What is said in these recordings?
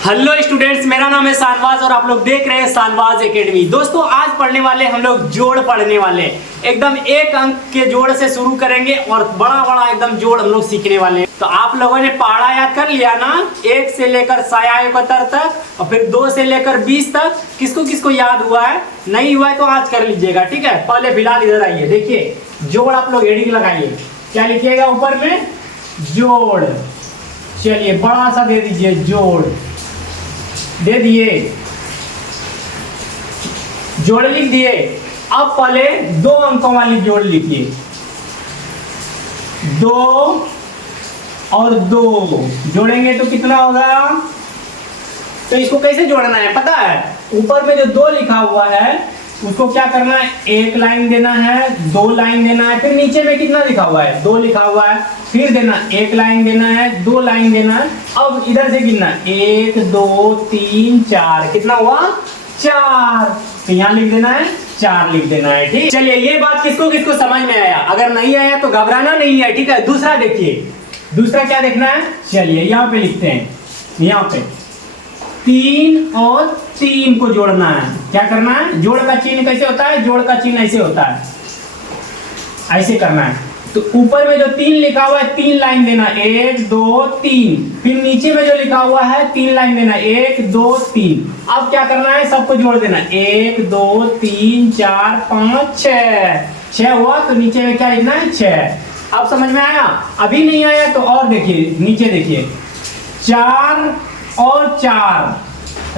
Hello students, मेरा नाम है शानवाज और आप लोग देख रहे हैं शानवाज एकेडमी। दोस्तों आज पढ़ने वाले हम लोग जोड़ पढ़ने वाले एकदम एक अंक के जोड़ से शुरू करेंगे और बड़ा बड़ा एकदम जोड़ हम लोग सीखने वाले हैं। तो आप लोगों ने पढ़ा याद कर लिया ना, 1 से लेकर 71 तक और फिर 2 से लेकर 20 तक। किसको किसको याद हुआ है? नहीं हुआ है तो आज कर लीजिएगा, ठीक है। पहले फिलहाल इधर आइए, देखिए जोड़ आप लोग हेडिंग लगाइए। क्या लिखिएगा ऊपर में? जोड़। चलिए बड़ा सा दे दीजिए, जोड़ दे दिए, जोड़ लिख दिए। अब पहले 2 अंकों वाली जोड़ लिखिए, 2 और 2 जोड़ेंगे तो कितना होगा? तो इसको कैसे जोड़ना है पता है? ऊपर में जो 2 लिखा हुआ है उसको क्या करना है? 1 लाइन देना है, 2 लाइन देना है, फिर नीचे में कितना लिखा हुआ है? 2 लिखा हुआ है, फिर देना 1 लाइन देना है, 2 लाइन देना है। अब इधर से गिनना 1 2 3 4, कितना हुआ? 4। तो यहाँ लिख देना है 4 लिख देना है, ठीक। चलिए ये बात किसको किसको समझ में आया? अगर नहीं आया तो घबराना नहीं है, ठीक है। दूसरा देखिए, दूसरा क्या देखना है? चलिए यहाँ पे लिखते हैं, यहाँ पे 3 और 3 को जोड़ना है। क्या करना है? जोड़ का चिन्ह कैसे होता है? जोड़ का चिन्ह ऐसे होता है, ऐसे करना है। तो ऊपर में जो 3 लिखा हुआ है 3 लाइन देना, 1 2 3। फिर नीचे में जो लिखा हुआ है 3 लाइन देना, 1 2 3। अब क्या करना है? सबको जोड़ देना, 1 2 3 4 5 6। 6 हुआ तो नीचे में क्या लिखना है? 6। अब समझ में आया? अभी नहीं आया तो और देखिए, नीचे देखिए 4 और 4।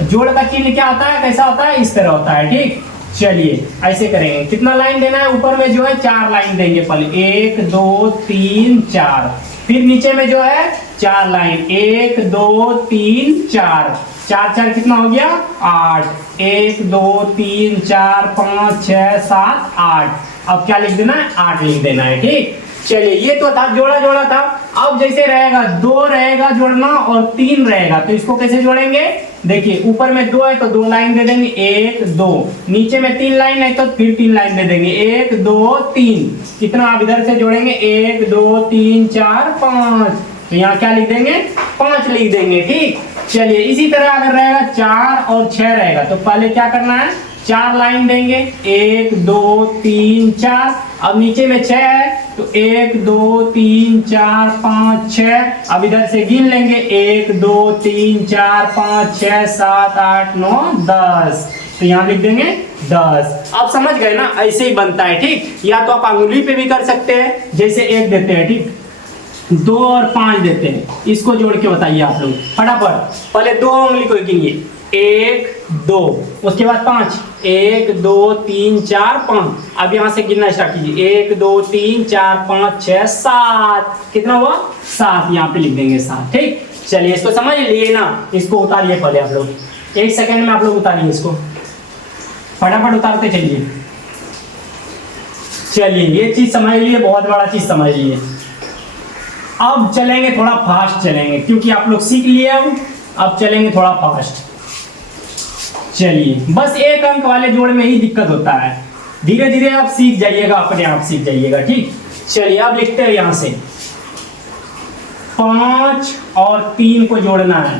जोड़ का चिन्ह क्या होता है? कैसा होता है? इस तरह होता है, ठीक। चलिए ऐसे करेंगे। कितना लाइन देना है? ऊपर में जो है 4 लाइन देंगे पहले, 1 2 3 4। फिर नीचे में जो है 4 लाइन, 1 2 3 4। 4 4 कितना हो गया? 8। 1 2 3 4 5 6 7 8। अब क्या लिख देना है? 8 लिख देना है, ठीक। चलिए ये तो था, जोड़ा जोड़ा था। अब जैसे रहेगा 2 रहेगा जोड़ना और 3 रहेगा, तो इसको कैसे जोड़ेंगे? देखिए ऊपर में 2 है तो 2 लाइन दे देंगे, 1 2। नीचे में 3 लाइन है तो फिर 3 लाइन दे देंगे, 1 2 3। कितना आप इधर से जोड़ेंगे? 1 2 3 4 5। तो यहाँ क्या लिख देंगे? 5 लिख देंगे, ठीक। चलिए इसी तरह अगर रहेगा 4 और 6 रहेगा तो पहले क्या करना है? 4 लाइन देंगे, 1 2 3 4। अब नीचे में 6 है तो 1 2 3 4 5 6। अब इधर से गिन लेंगे, 1 2 3 4 5 6 7 8 9 10। तो यहाँ लिख देंगे 10। अब समझ गए ना? ऐसे ही बनता है, ठीक। या तो आप अंगुली पे भी कर सकते हैं, जैसे 1 देते हैं, ठीक, 2 और 5 देते हैं। इसको जोड़ के बताइए आप लोग फटाफट। पहले 2 उंगली को गिनिए, 1 2, उसके बाद 5, 1 2 3 4 5। अब यहाँ से गिनना स्टार्ट कीजिए, 1 2 3 4 5 6 7। कितना हुआ? 7। यहाँ पे लिख देंगे 7, ठीक। चलिए इसको समझ लिए ना? इसको उतारिए पहले आप लोग, 1 सेकंड में आप लोग उतारिए इसको, फटाफट उतारते चलिए। चलिए ये चीज समझ लिए, बहुत बड़ा चीज समझ लिए। अब चलेंगे थोड़ा फास्ट चलेंगे, क्योंकि आप लोग सीख लिए। अब चलेंगे थोड़ा फास्ट। चलिए बस 1 अंक वाले जोड़ में ही दिक्कत होता है, धीरे धीरे आप सीख जाइएगा, अपने आप सीख जाइएगा, ठीक। चलिए अब लिखते हैं यहां से 5 और 3 को जोड़ना है।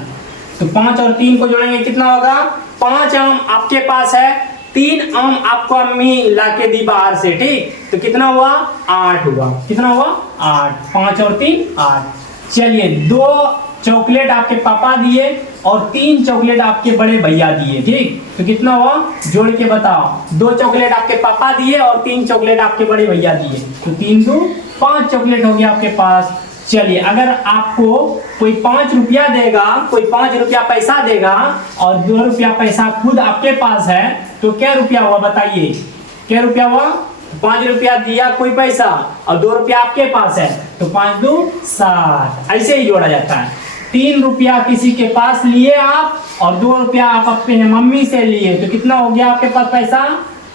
तो 5 और 3 को जोड़ेंगे, कितना होगा? 5 आम आपके पास है, 3 आम आपको अम्मी लाके दी बाहर से, ठीक। तो कितना हुआ? 8 हुआ। कितना हुआ? 8। 5 और 3 8। चलिए 2 चॉकलेट आपके पापा दिए और 3 चॉकलेट आपके बड़े भैया दिए, ठीक। तो कितना हुआ? जोड़ के बताओ। 2 चॉकलेट आपके पापा दिए और 3 चॉकलेट आपके बड़े भैया दिए, तो 3 2 5 चॉकलेट हो गया आपके पास। चलिए अगर आपको कोई 5 रुपया देगा, कोई 5 रुपया पैसा देगा और 2 रुपया पैसा खुद आपके पास है, तो क्या रुपया हुआ बताइए? क्या रुपया हुआ? 5 रुपया दिया कोई पैसा और 2 रुपया आपके पास है, तो 5 2 7। ऐसे ही जोड़ा जाता है। 3 रुपया किसी के पास लिए आप और 2 रुपया आप अपने मम्मी से लिए, तो कितना हो गया आपके पास पैसा?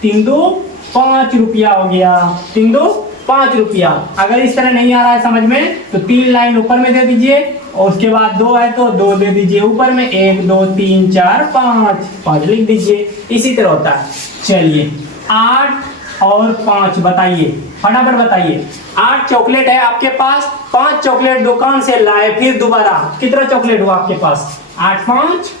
3 2 5 रुपया हो गया। 3 2 5 रुपया। अगर इस तरह नहीं आ रहा है समझ में तो 3 लाइन ऊपर में दे दीजिए और उसके बाद 2 है तो 2 दे दीजिए ऊपर में, 1 2 3 4 5 5 लिख दीजिए। इसी तरह होता है। चलिए 8 और 5 बताइए, फटाफट बताइए। 8 चॉकलेट है आपके पास, 5 चॉकलेट दुकान से लाए, फिर दोबारा कितना चॉकलेट हुआ आपके पास? 8 5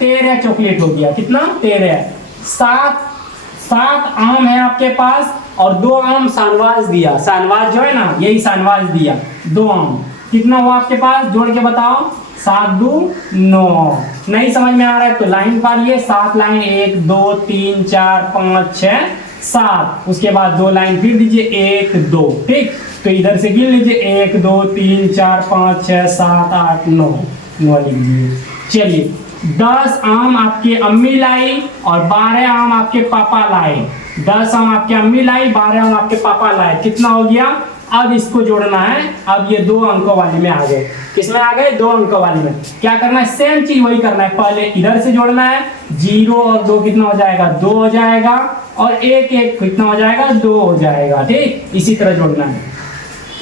13 चॉकलेट हो गया। कितना? 13। 7 आम है आपके पास और 2 आम शानवाज दिया। शानवाज जो है ना, यही शानवाज दिया 2 आम। कितना हुआ आपके पास? जोड़ के बताओ। 7 2 9। नहीं समझ में आ रहा है तो लाइन पारिए। 7 लाइन 1 2 3 4 5 6 7। उसके बाद 2 लाइन फिर दीजिए 1 2। ठीक, तो इधर से गिन लीजिए 1 2 3 4 5 6 7 8 9 लिख दीजिए। चलिए 10 आम आपकी अम्मी लाई और 12 आम आपके पापा लाए। 10 आम आपके अम्मी लाई, 12 आम आपके पापा लाए। कितना हो गया? अब इसको जोड़ना है। अब ये 2 अंकों वाली में आ गए। किसमें आ गए? 2 अंकों वाली में। क्या करना है? सेम चीज वही करना है। पहले इधर से जोड़ना है। 0 और 2 कितना हो जाएगा? 2 हो जाएगा। और 1 1 कितना हो जाएगा? 2 हो जाएगा। ठीक, इसी तरह जोड़ना है।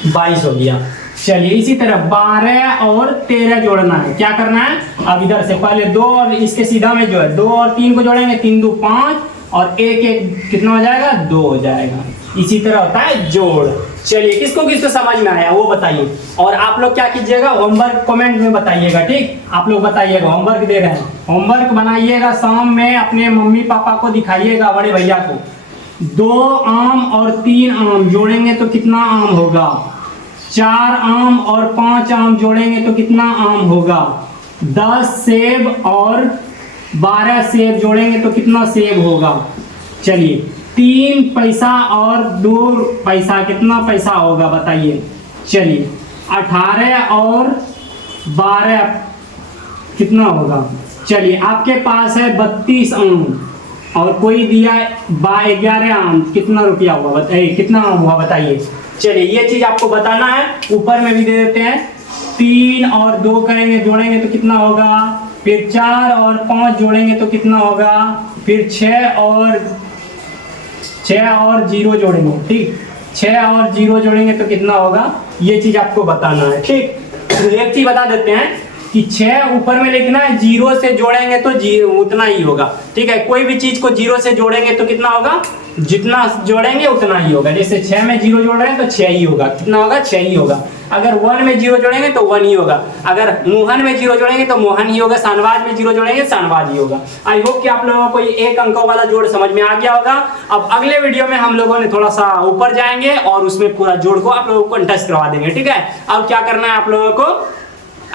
22 हो गया। चलिए इसी तरह 12 और 13 जोड़ना है। क्या करना है? अब इधर से पहले 2 और इसके सीधा में जो है 2 और 3 को जोड़ेंगे। 3 2 5 और 1 1 कितना हो जाएगा? 2 हो जाएगा। इसी तरह होता है जोड़। चलिए किसको किसको समझ में आया वो बताइए। और आप लोग क्या कीजिएगा? होमवर्क कमेंट में बताइएगा। ठीक, आप लोग बताइएगा। होमवर्क दे रहे हैं, होमवर्क बनाइएगा। शाम में अपने मम्मी पापा को दिखाइएगा, बड़े भैया को। 2 आम और 3 आम जोड़ेंगे तो कितना आम होगा? 4 आम और 5 आम जोड़ेंगे तो कितना आम होगा? 10 सेब और 12 सेब जोड़ेंगे तो कितना सेब होगा? चलिए 3 पैसा और 2 पैसा कितना पैसा होगा बताइए। चलिए 18 और 12 कितना होगा? चलिए आपके पास है 32 आम और कोई दिया 11 आम। कितना रुपया हुआ बताइए? कितना आम हुआ बताइए। चलिए ये चीज आपको बताना है। ऊपर में भी दे देते हैं। 3 और 2 करेंगे जोड़ेंगे तो कितना होगा? फिर 4 और 5 जोड़ेंगे तो कितना होगा? फिर 6 और 0 जोड़ेंगे। ठीक, 6 और 0 जोड़ेंगे तो कितना होगा? ये चीज आपको बताना है। ठीक, तो एक चीज बता देते हैं कि 6 ऊपर में लिखना है। 0 से जोड़ेंगे तो उतना ही होगा। ठीक है, कोई भी चीज को 0 से जोड़ेंगे तो कितना होगा? जितना जोड़ेंगे उतना ही होगा। जैसे 6 में 0 जोड़ रहे हैं तो 6 ही होगा। कितना होगा? 6 ही होगा। अगर 1 में 0 जोड़ेंगे तो 1 ही होगा। अगर मोहन में 0 जोड़ेंगे तो मोहन ही होगा। शानवाज में 0 जोड़ेंगे शानवाज ही होगा। आई होप कि आप लोगों को ये 1 अंकों वाला जोड़ समझ में आ गया होगा। अब अगले वीडियो में हम लोगों ने थोड़ा सा ऊपर जाएंगे और उसमें पूरा जोड़ को आप लोगों को टच करवा देंगे। ठीक है, अब क्या करना है आप लोगों को?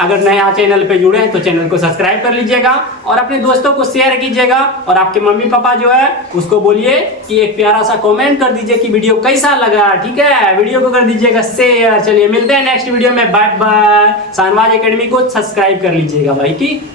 अगर नया चैनल पे जुड़े हैं तो चैनल को सब्सक्राइब कर लीजिएगा और अपने दोस्तों को शेयर कीजिएगा। और आपके मम्मी पापा जो है उसको बोलिए कि एक प्यारा सा कमेंट कर दीजिए कि वीडियो कैसा लगा। ठीक है, वीडियो को कर दीजिएगा शेयर। चलिए मिलते हैं नेक्स्ट वीडियो में। Bye bye. शानवाज एकेडमी को सब्सक्राइब कर लीजिएगा भाई। ठीक।